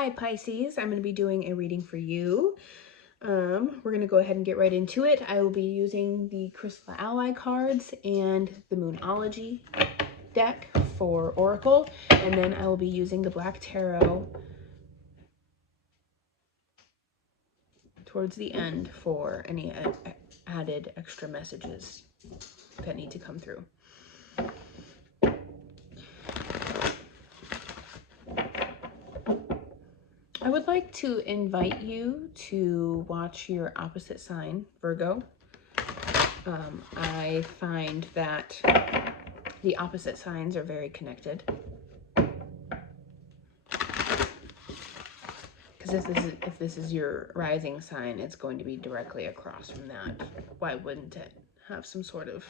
Hi Pisces, I'm going to be doing a reading for you. We're going to go ahead and get right into it. I will be using the Crystal Ally cards and the Moonology deck for Oracle, and then I will be using the Black Tarot towards the end for any added extra messages that need to come through. I would like to invite you to watch your opposite sign, Virgo. I find that the opposite signs are very connected. Because if this is your rising sign, it's going to be directly across from that. Why wouldn't it have some sort of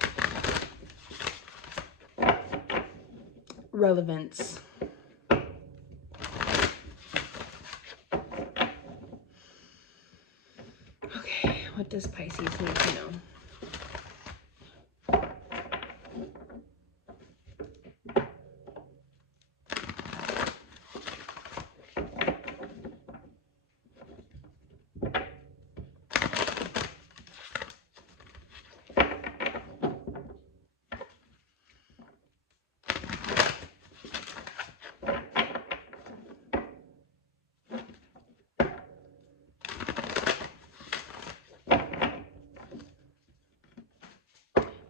relevance? Okay, what does Pisces need to know?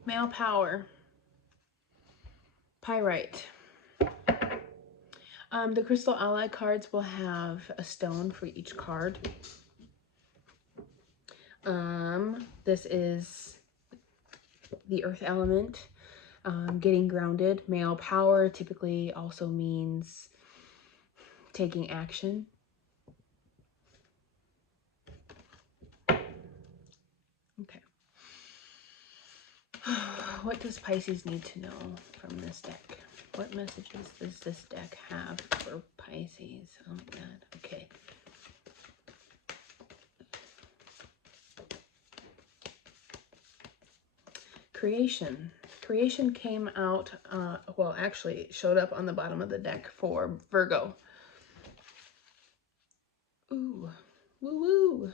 Male power. Pyrite. The Crystal Ally cards will have a stone for each card. This is the earth element, getting grounded. Male power typically also means taking action. Okay. What does Pisces need to know from this deck? What messages does this deck have for Pisces? Oh my god. Okay. Creation. Creation came out, well, actually showed up on the bottom of the deck for Virgo. Ooh, woo-woo.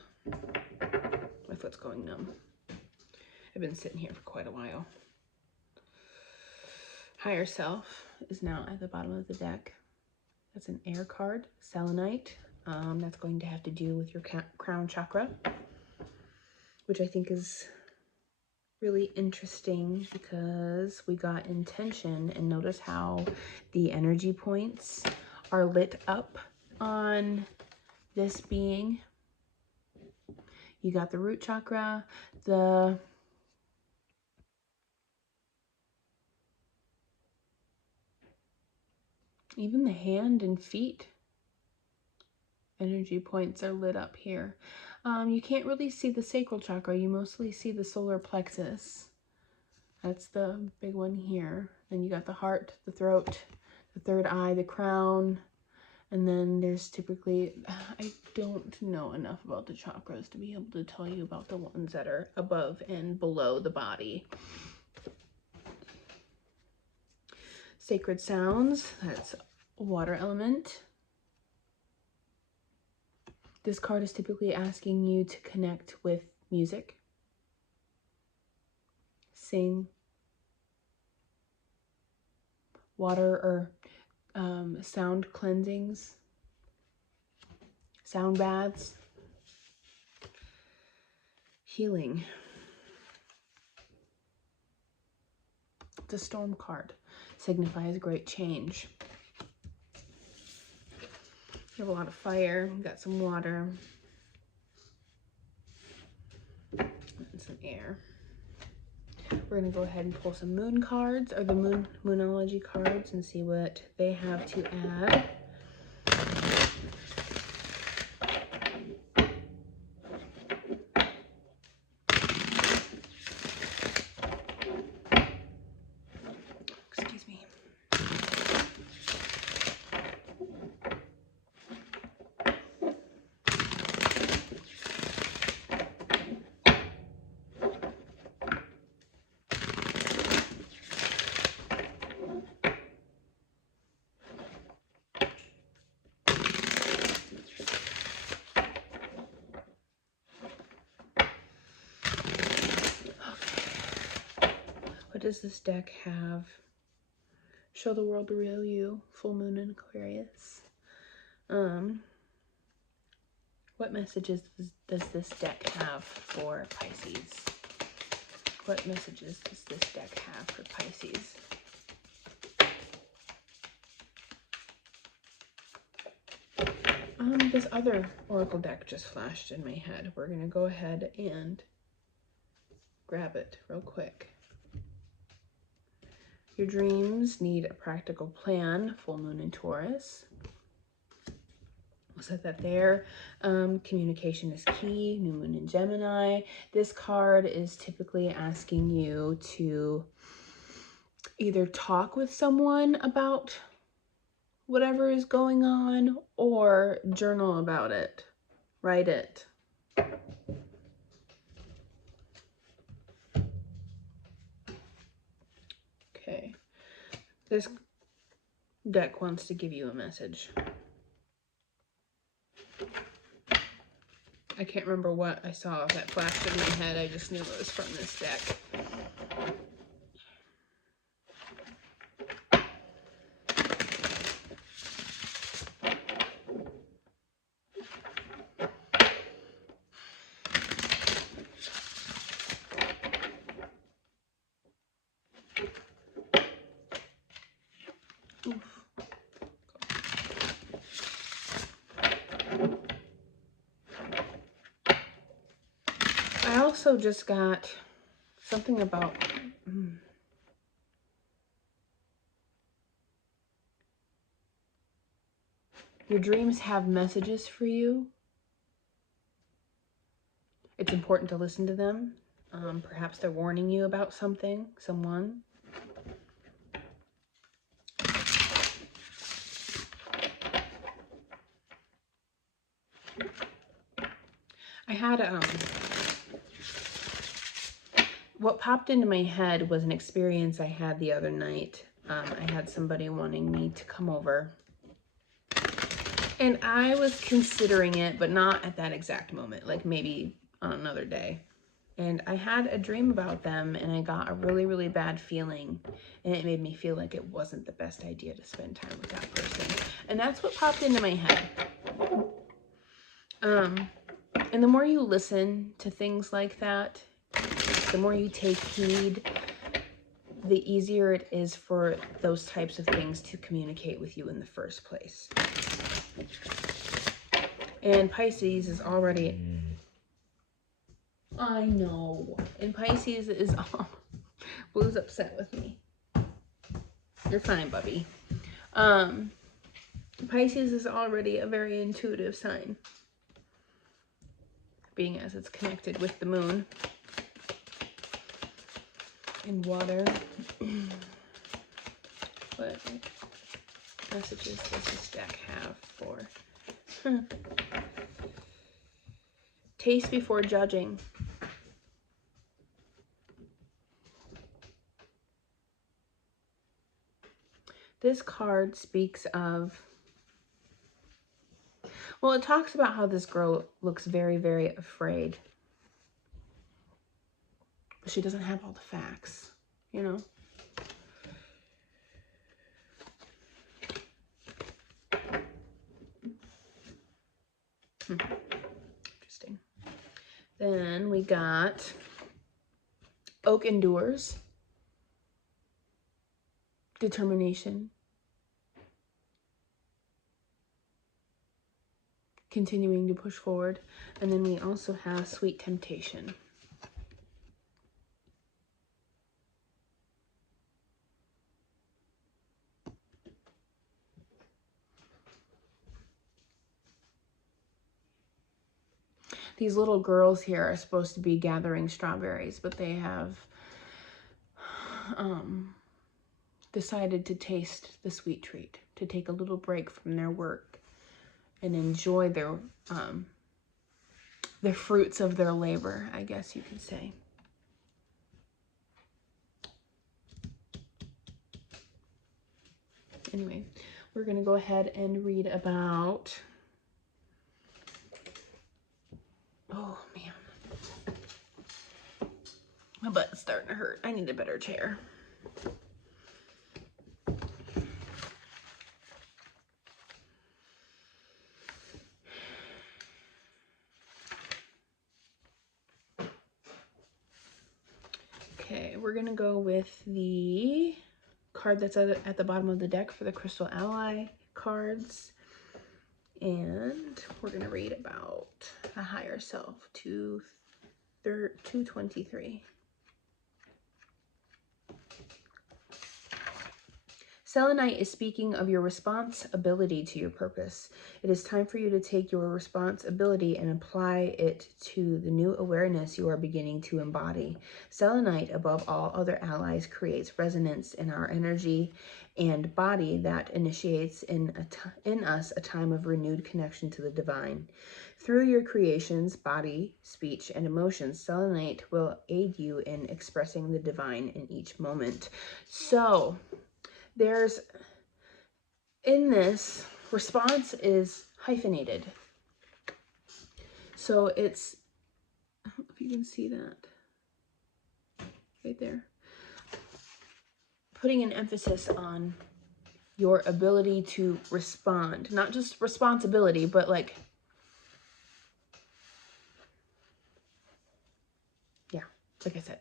My foot's going numb. I've been sitting here for quite a while. Higher Self is now at the bottom of the deck. That's an air card, selenite. That's going to have to do with your crown chakra, which I think is really interesting because we got intention, and notice how the energy points are lit up on this being. You got the root chakra, even the hand and feet energy points are lit up here. You can't really see the sacral chakra. You mostly see the solar plexus. That's the big one here. Then you got the heart, the throat, the third eye, the crown. And then there's typically, I don't know enough about the chakras to be able to tell you about the ones that are above and below the body. Sacred sounds, that's water element. This card is typically asking you to connect with music, sing, water or sound cleansings, sound baths, healing. The Storm card signifies great change. You have a lot of fire, you got some water, and some air. We're going to go ahead and pull some moon cards, or the Moonology cards, and see what they have to add. Excuse me. does this deck have? Show the world the real you, full moon in Aquarius. What messages does this deck have for Pisces? What messages does this deck have for Pisces? This other oracle deck just flashed in my head. We're going to go ahead and grab it real quick. Your dreams need a practical plan, full moon in Taurus. We'll set that there. Communication is key, new moon in Gemini. This card is typically asking you to either talk with someone about whatever is going on or journal about it. Write it. Okay. This deck wants to give you a message. I can't remember what I saw that flashed in my head. I just knew it was from this deck. I also just got something about your dreams have messages for you. It's important to listen to them. Perhaps they're warning you about something, someone. I had what popped into my head was an experience I had the other night. I had somebody wanting me to come over. And I was considering it, but not at that exact moment, like maybe on another day. And I had a dream about them, and I got a really, really bad feeling. And it made me feel like it wasn't the best idea to spend time with that person. And that's what popped into my head. And the more you listen to things like that, the more you take heed, the easier it is for those types of things to communicate with you in the first place. And Pisces is already... I know. And Pisces is... Blue's upset with me. You're fine, Bubby. Pisces is already a very intuitive sign, being as it's connected with the moon and water. What messages does this deck have for taste before judging? This card speaks of, well, it talks about how this girl looks very, very afraid. She doesn't have all the facts, you know? Interesting. Then we got Oak endures, determination, continuing to push forward. And then we also have sweet temptation. These little girls here are supposed to be gathering strawberries, but they have decided to taste the sweet treat, to take a little break from their work and enjoy the fruits of their labor, I guess you could say. Anyway, we're going to go ahead and read about... Oh, man. My butt's starting to hurt. I need a better chair. Okay, we're gonna go with the card that's at the bottom of the deck for the Crystal Ally cards. And we're gonna read about the higher self, 223. Selenite is speaking of your responsibility to your purpose. It is time for you to take your responsibility and apply it to the new awareness you are beginning to embody. Selenite, above all other allies, creates resonance in our energy and body that initiates in us a time of renewed connection to the divine. Through your creations, body, speech, and emotions, selenite will aid you in expressing the divine in each moment. So, there's, in this, response is hyphenated. So it's, I don't know if you can see that right there. Putting an emphasis on your ability to respond, not just responsibility, but like, yeah, like I said,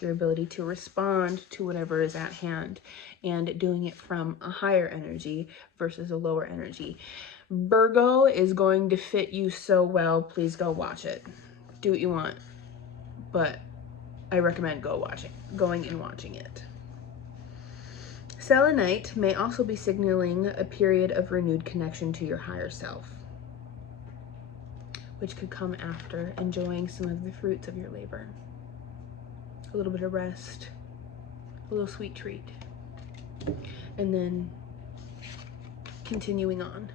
your ability to respond to whatever is at hand and doing it from a higher energy versus a lower energy. Virgo is going to fit you so well. Please go watch it. Do what you want, but I recommend going and watching it. Selenite may also be signaling a period of renewed connection to your higher self, which could come after enjoying some of the fruits of your labor. A little bit of rest, a little sweet treat, and then continuing on,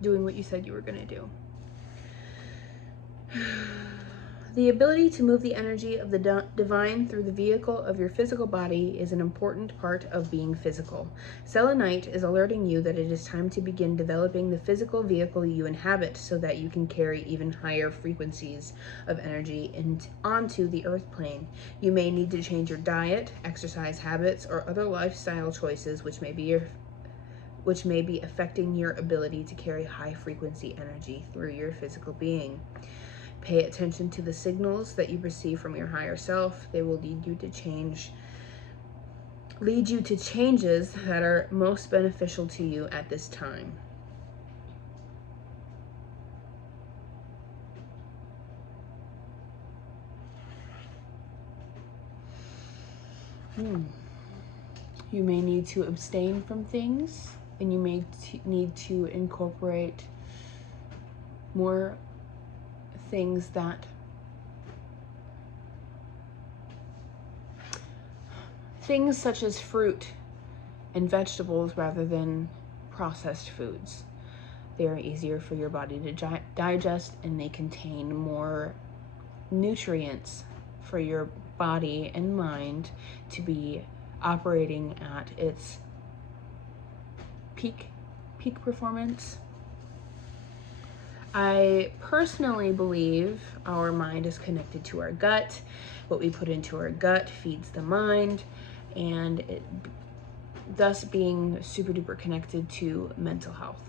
doing what you said you were going to do. The ability to move the energy of the divine through the vehicle of your physical body is an important part of being physical. Selenite is alerting you that it is time to begin developing the physical vehicle you inhabit so that you can carry even higher frequencies of energy onto the earth plane. You may need to change your diet, exercise habits, or other lifestyle choices which may be affecting your ability to carry high frequency energy through your physical being. Pay attention to the signals that you receive from your higher self. They will lead you to changes that are most beneficial to you at this time. You may need to abstain from things, and you may need to incorporate more things such as fruit and vegetables rather than processed foods. They are easier for your body to digest, and they contain more nutrients for your body and mind to be operating at its peak performance. I personally believe our mind is connected to our gut. What we put into our gut feeds the mind, and it thus being super duper connected to mental health.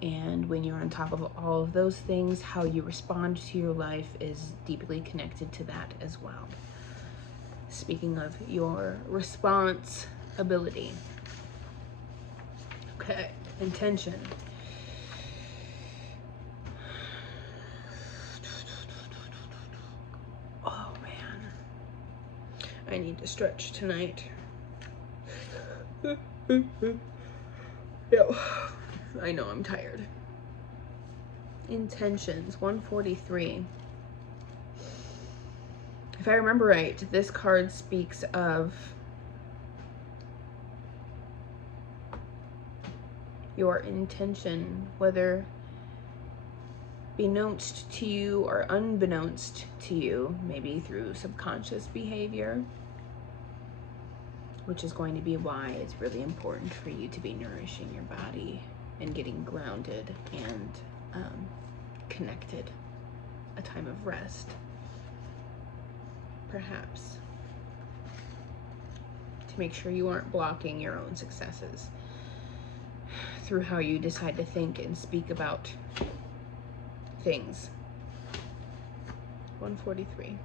And when you're on top of all of those things, how you respond to your life is deeply connected to that as well. Speaking of your response ability. Okay, intention. Oh man, I need to stretch tonight. Yo, I know I'm tired. Intentions, 143. If I remember right, this card speaks of your intention, whether beknownst to you or unbeknownst to you, maybe through subconscious behavior, which is going to be why it's really important for you to be nourishing your body and getting grounded and connected. A time of rest. perhaps, to make sure you aren't blocking your own successes through how you decide to think and speak about things. 143.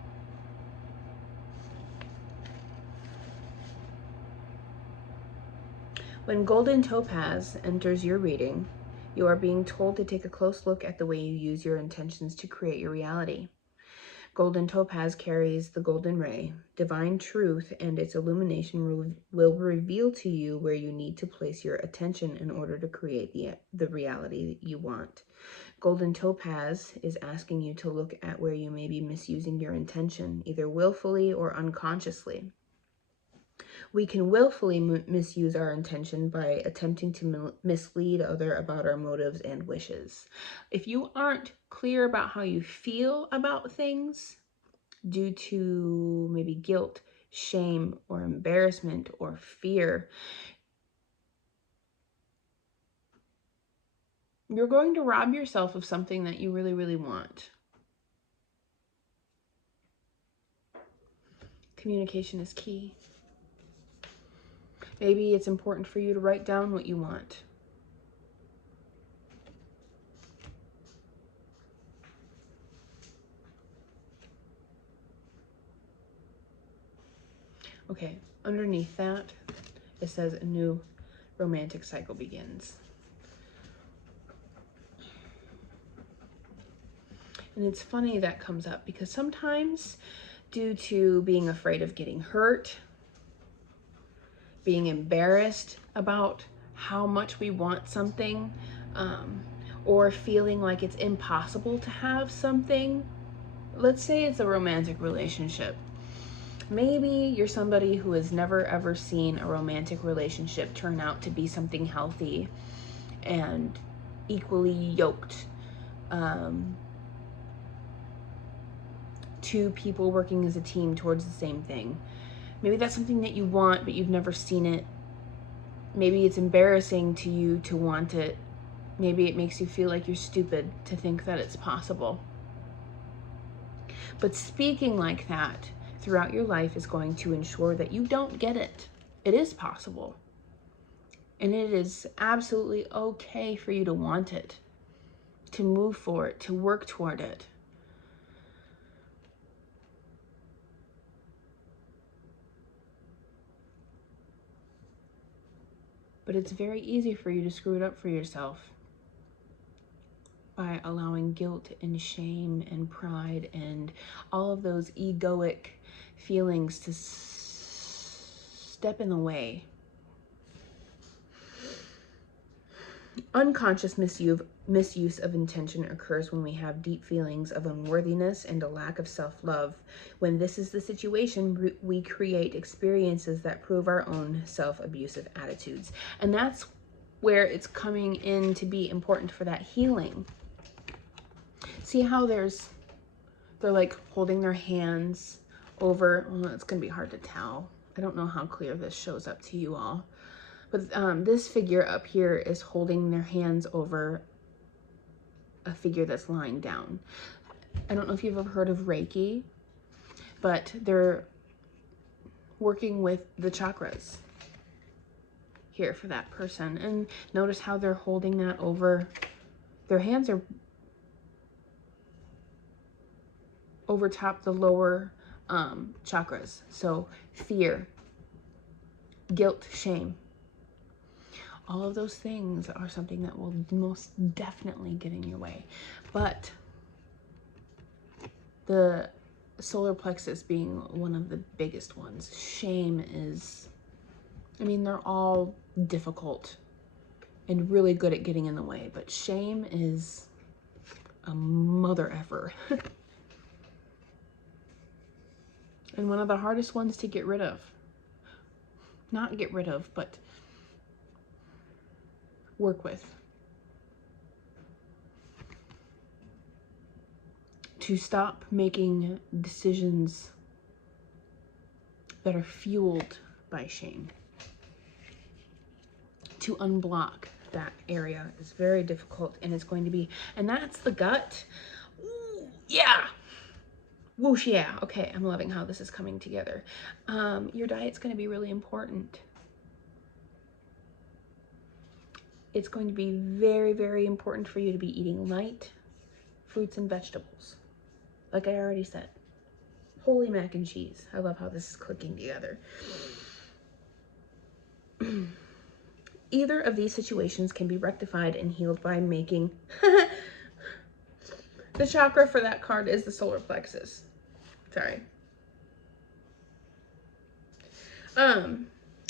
When golden topaz enters your reading, you are being told to take a close look at the way you use your intentions to create your reality. Golden topaz carries the golden ray, divine truth, and its illumination will reveal to you where you need to place your attention in order to create the reality you want. Golden topaz is asking you to look at where you may be misusing your intention, either willfully or unconsciously. We can willfully misuse our intention by attempting to mislead others about our motives and wishes. If you aren't clear about how you feel about things due to maybe guilt, shame, or embarrassment, or fear, you're going to rob yourself of something that you really, really want. Communication is key. Maybe it's important for you to write down what you want. Okay, underneath that, it says a new romantic cycle begins. And it's funny that comes up because sometimes, due to being afraid of getting hurt, being embarrassed about how much we want something, or feeling like it's impossible to have something, let's say it's a romantic relationship. Maybe you're somebody who has never ever seen a romantic relationship turn out to be something healthy and equally yoked. Two people working as a team towards the same thing. Maybe that's something that you want, but you've never seen it. Maybe it's embarrassing to you to want it. Maybe it makes you feel like you're stupid to think that it's possible. But speaking like that throughout your life is going to ensure that you don't get it. It is possible. And it is absolutely okay for you to want it, to move for it, to work toward it. But it's very easy for you to screw it up for yourself by allowing guilt and shame and pride and all of those egoic feelings to step in the way. Unconscious misuse of intention occurs when we have deep feelings of unworthiness and a lack of self-love. When this is the situation, we create experiences that prove our own self-abusive attitudes. And that's where it's coming in to be important for that healing. See how they're like holding their hands over, well, it's going to be hard to tell. I don't know how clear this shows up to you all. But this figure up here is holding their hands over a figure that's lying down. I don't know if you've ever heard of Reiki, but they're working with the chakras here for that person. And notice how they're holding that over, their hands are over top the lower chakras. So fear, guilt, shame. All of those things are something that will most definitely get in your way. But the solar plexus being one of the biggest ones, shame is, I mean, they're all difficult and really good at getting in the way, but shame is a mother effer. And one of the hardest ones to get rid of. Not get rid of, but work with. To stop making decisions that are fueled by shame. To unblock that area is very difficult, and it's going to be, and that's the gut. Ooh, yeah. Whoosh, yeah. Okay, I'm loving how this is coming together. Your diet's going to be really important. It's going to be very, very important for you to be eating light fruits and vegetables. Like I already said. Holy mac and cheese. I love how this is clicking together. Either of these situations can be rectified and healed by making... The chakra for that card is the solar plexus. Sorry.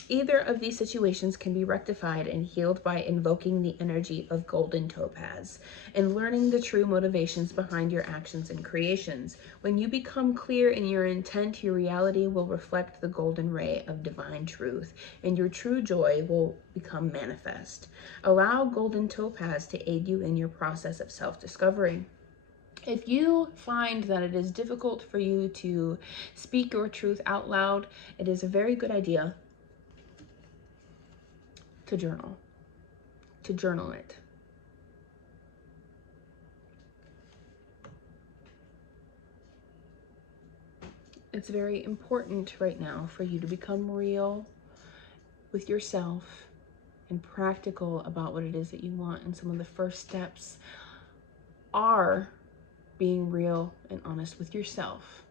Either of these situations can be rectified and healed by invoking the energy of golden topaz and learning the true motivations behind your actions and creations. When you become clear in your intent, your reality will reflect the golden ray of divine truth, and your true joy will become manifest. Allow golden topaz to aid you in your process of self-discovery. If you find that it is difficult for you to speak your truth out loud, it is a very good idea to journal it. It's very important right now for you to become real with yourself and practical about what it is that you want. And some of the first steps are being real and honest with yourself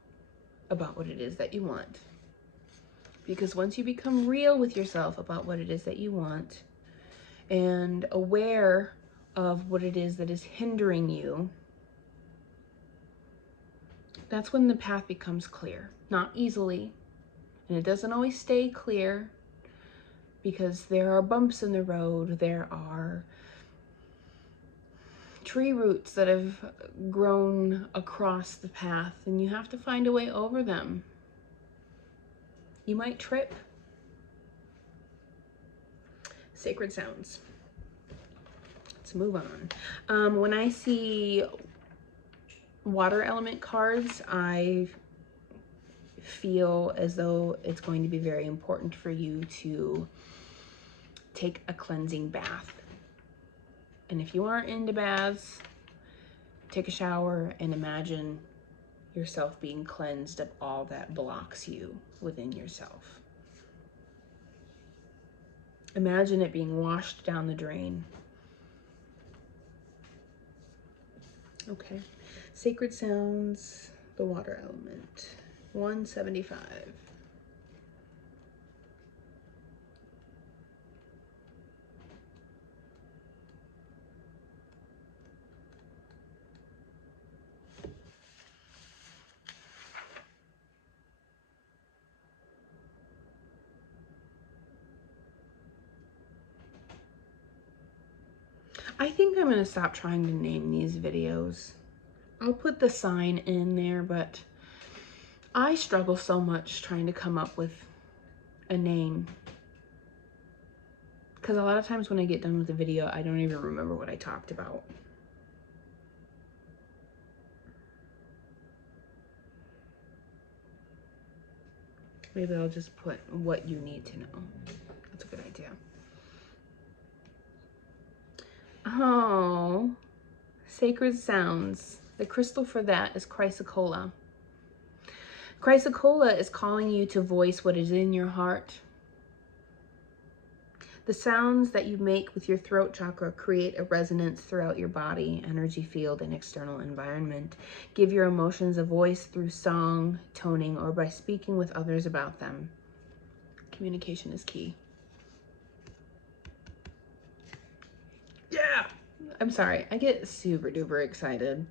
about what it is that you want. Because once you become real with yourself about what it is that you want and aware of what it is that is hindering you, that's when the path becomes clear. Not easily, and it doesn't always stay clear because there are bumps in the road, there are tree roots that have grown across the path, and you have to find a way over them. You might trip. Sacred sounds. Let's move on. When I see water element cards, I feel as though it's going to be very important for you to take a cleansing bath. And if you aren't into baths, take a shower and imagine yourself being cleansed of all that blocks you within yourself. Imagine it being washed down the drain. Okay. Sacred sounds, the water element. 175. I think I'm going to stop trying to name these videos. I'll put the sign in there, but I struggle so much trying to come up with a name. Because a lot of times when I get done with the video, I don't even remember what I talked about. Maybe I'll just put what you need to know. That's a good idea. Oh, sacred sounds. The crystal for that is chrysocolla. Chrysocolla is calling you to voice what is in your heart. The sounds that you make with your throat chakra create a resonance throughout your body, energy field, and external environment. Give your emotions a voice through song, toning, or by speaking with others about them. Communication is key. Yeah! I'm sorry, I get super duper excited.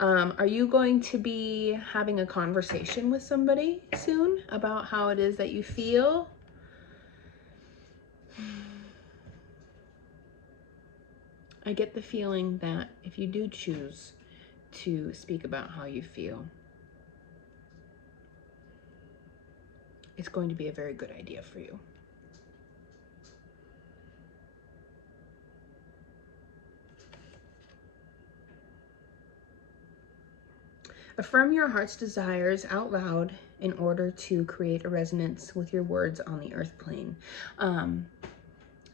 Are you going to be having a conversation with somebody soon about how it is that you feel? I get the feeling that if you do choose to speak about how you feel, it's going to be a very good idea for you. Affirm your heart's desires out loud in order to create a resonance with your words on the earth plane.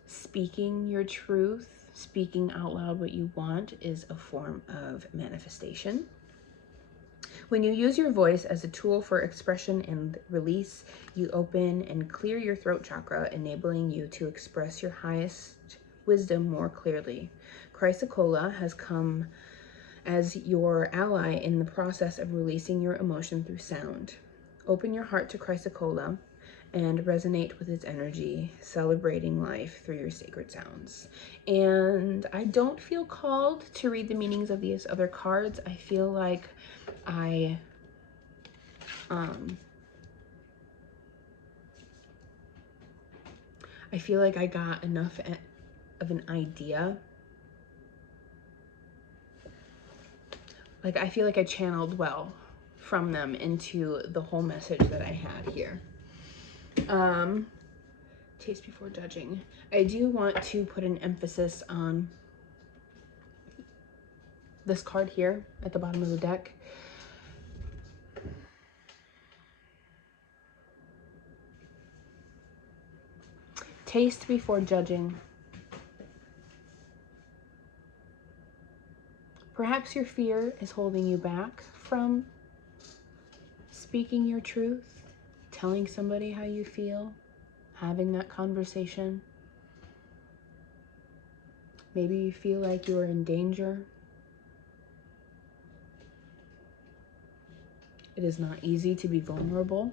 Speaking your truth, speaking out loud what you want is a form of manifestation. When you use your voice as a tool for expression and release, you open and clear your throat chakra, enabling you to express your highest wisdom more clearly. Chrysocolla has come as your ally in the process of releasing your emotion through sound. Open your heart to Chrysocolla and resonate with its energy, celebrating life through your sacred sounds. And I don't feel called to read the meanings of these other cards. I feel like I got enough of an idea. Like, I feel like I channeled well from them into the whole message that I had here. Taste before judging. I do want to put an emphasis on this card here at the bottom of the deck. Taste before judging. Perhaps your fear is holding you back from speaking your truth, telling somebody how you feel, having that conversation. Maybe you feel like you're in danger. It is not easy to be vulnerable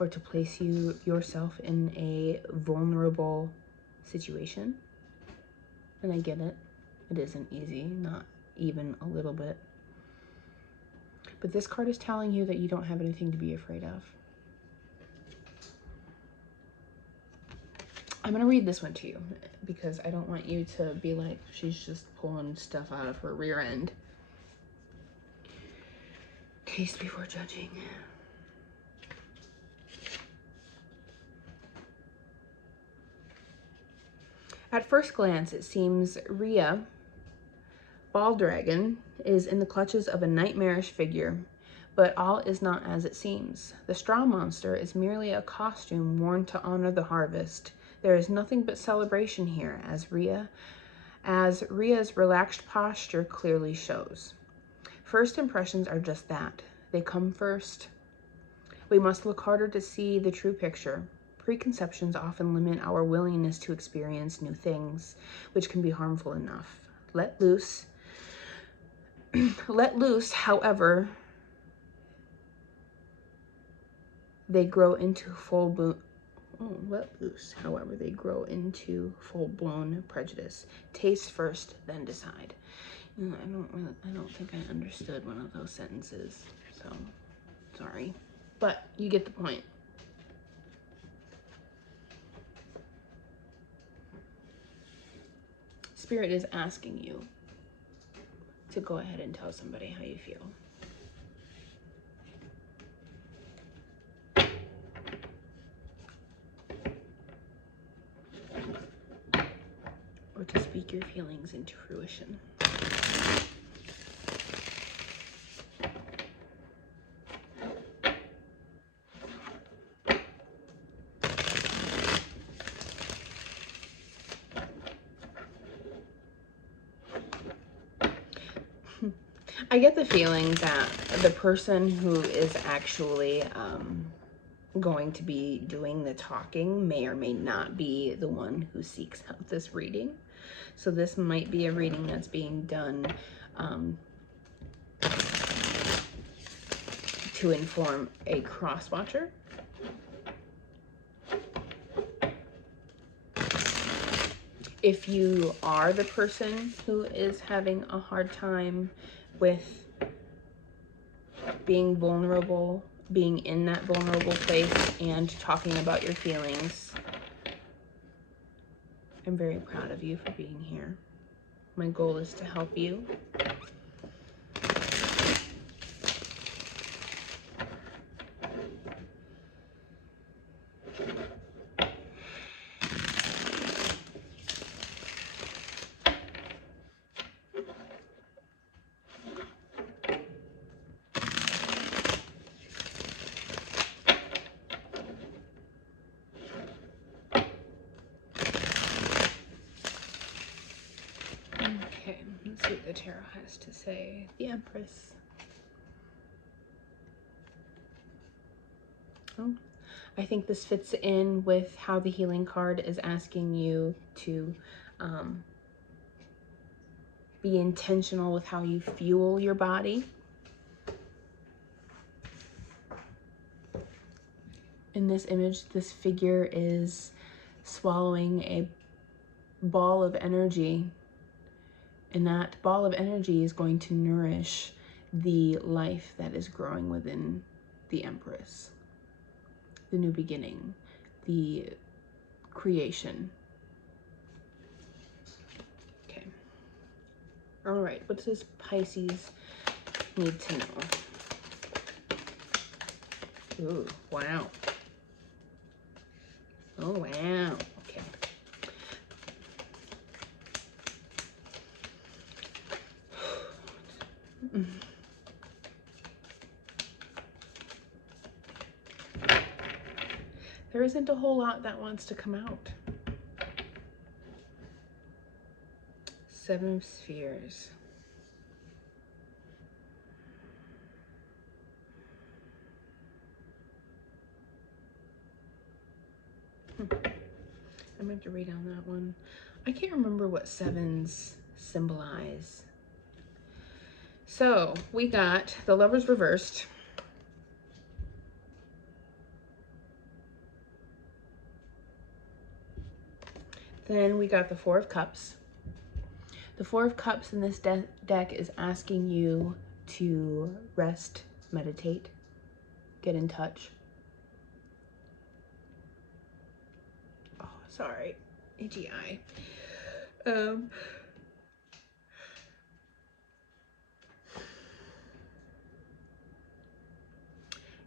or to place yourself in a vulnerable situation. And I get it. It isn't easy, not even a little bit. But this card is telling you that you don't have anything to be afraid of. I'm going to read this one to you because I don't want you to be like, she's just pulling stuff out of her rear end. Taste before judging. At first glance, it seems Rhea, Ball Dragon, is in the clutches of a nightmarish figure, but all is not as it seems. The straw monster is merely a costume worn to honor the harvest. There is nothing but celebration here, as Rhea's relaxed posture clearly shows. First impressions are just that. They come first. We must look harder to see the true picture. Preconceptions often limit our willingness to experience new things, which can be harmful enough. Let loose, however, they grow into full-blown prejudice. Taste first, then decide. I don't think I understood one of those sentences, so sorry. But you get the point. Spirit is asking you to go ahead and tell somebody how you feel. Or to speak your feelings into fruition. I get the feeling that the person who is actually going to be doing the talking may or may not be the one who seeks out this reading. So this might be a reading that's being done to inform a cross-watcher. If you are the person who is having a hard time with being vulnerable, being in that vulnerable place and talking about your feelings, I'm very proud of you for being here. My goal is to help you. Okay, let's see what the tarot has to say. The Empress. Oh, I think this fits in with how the healing card is asking you to be intentional with how you fuel your body. In this image, this figure is swallowing a ball of energy, and that ball of energy is going to nourish the life that is growing within the Empress, the new beginning, the creation. Okay. All right, what does Pisces need to know? Ooh, wow. Oh, wow. Okay. There isn't a whole lot that wants to come out. Seven of Spheres. I'm going to have to read on that one. I can't remember what sevens symbolize. So we got the Lovers reversed. Then we got the Four of Cups. The Four of Cups in this deck is asking you to rest, meditate, get in touch. Oh, sorry, AGI.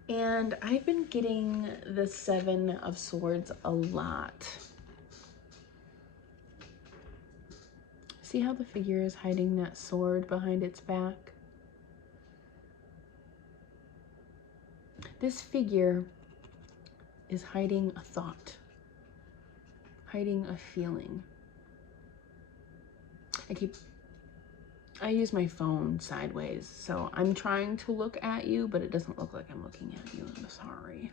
And I've been getting the Seven of Swords a lot. See how the figure is hiding that sword behind its back? This figure is hiding a thought, hiding a feeling. I use my phone sideways, so I'm trying to look at you, but it doesn't look like I'm looking at you. I'm sorry.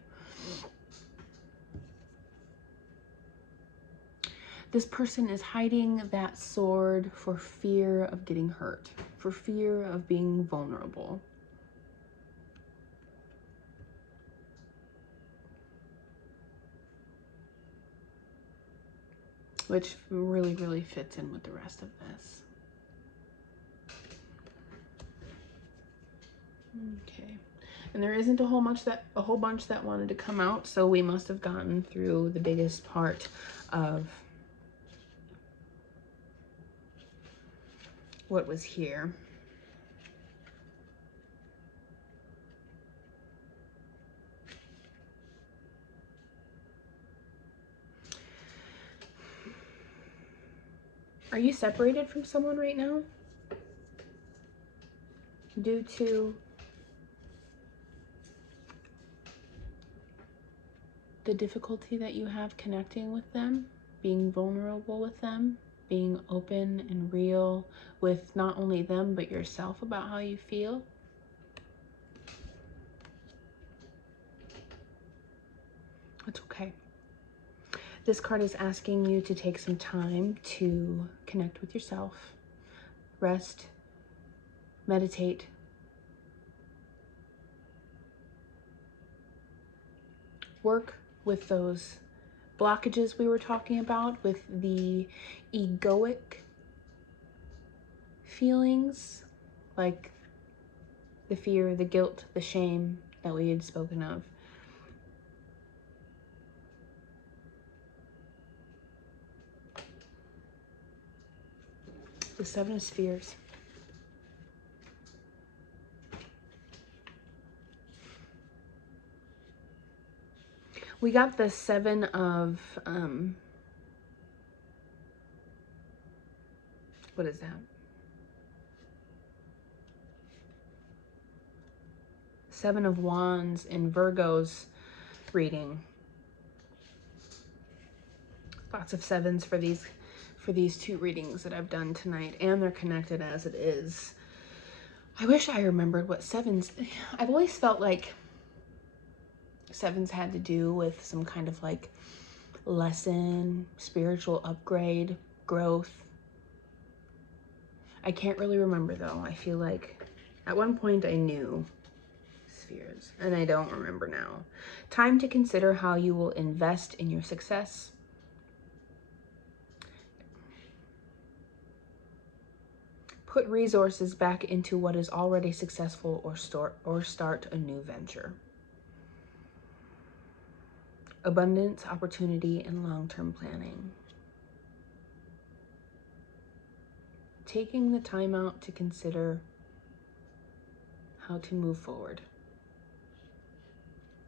This person is hiding that sword for fear of getting hurt, for fear of being vulnerable. Which really, really fits in with the rest of this. Okay. And there isn't a whole bunch that wanted to come out, so we must have gotten through the biggest part of what was here. Are you separated from someone right now? Due to the difficulty that you have connecting with them, being vulnerable with them, being open and real with not only them, but yourself about how you feel? That's okay. This card is asking you to take some time to connect with yourself, rest, meditate, work with those blockages we were talking about, with the egoic feelings, like the fear, the guilt, the shame that we had spoken of. The Seven of Spheres. We got the Seven of, what is that? Seven of Wands in Virgo's reading. Lots of sevens for these two readings that I've done tonight, and they're connected as it is. I wish I remembered what sevens... I've always felt like Sevens had to do with some kind of like lesson, spiritual upgrade, growth. I can't really remember though. I feel like at one point I knew spheres and I don't remember now. Time to consider how you will invest in your success. Put resources back into what is already successful or start a new venture. Abundance, opportunity, and long-term planning. Taking the time out to consider how to move forward.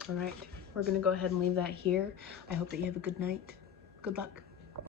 All right, we're going to go ahead and leave that here. I hope that you have a good night. Good luck.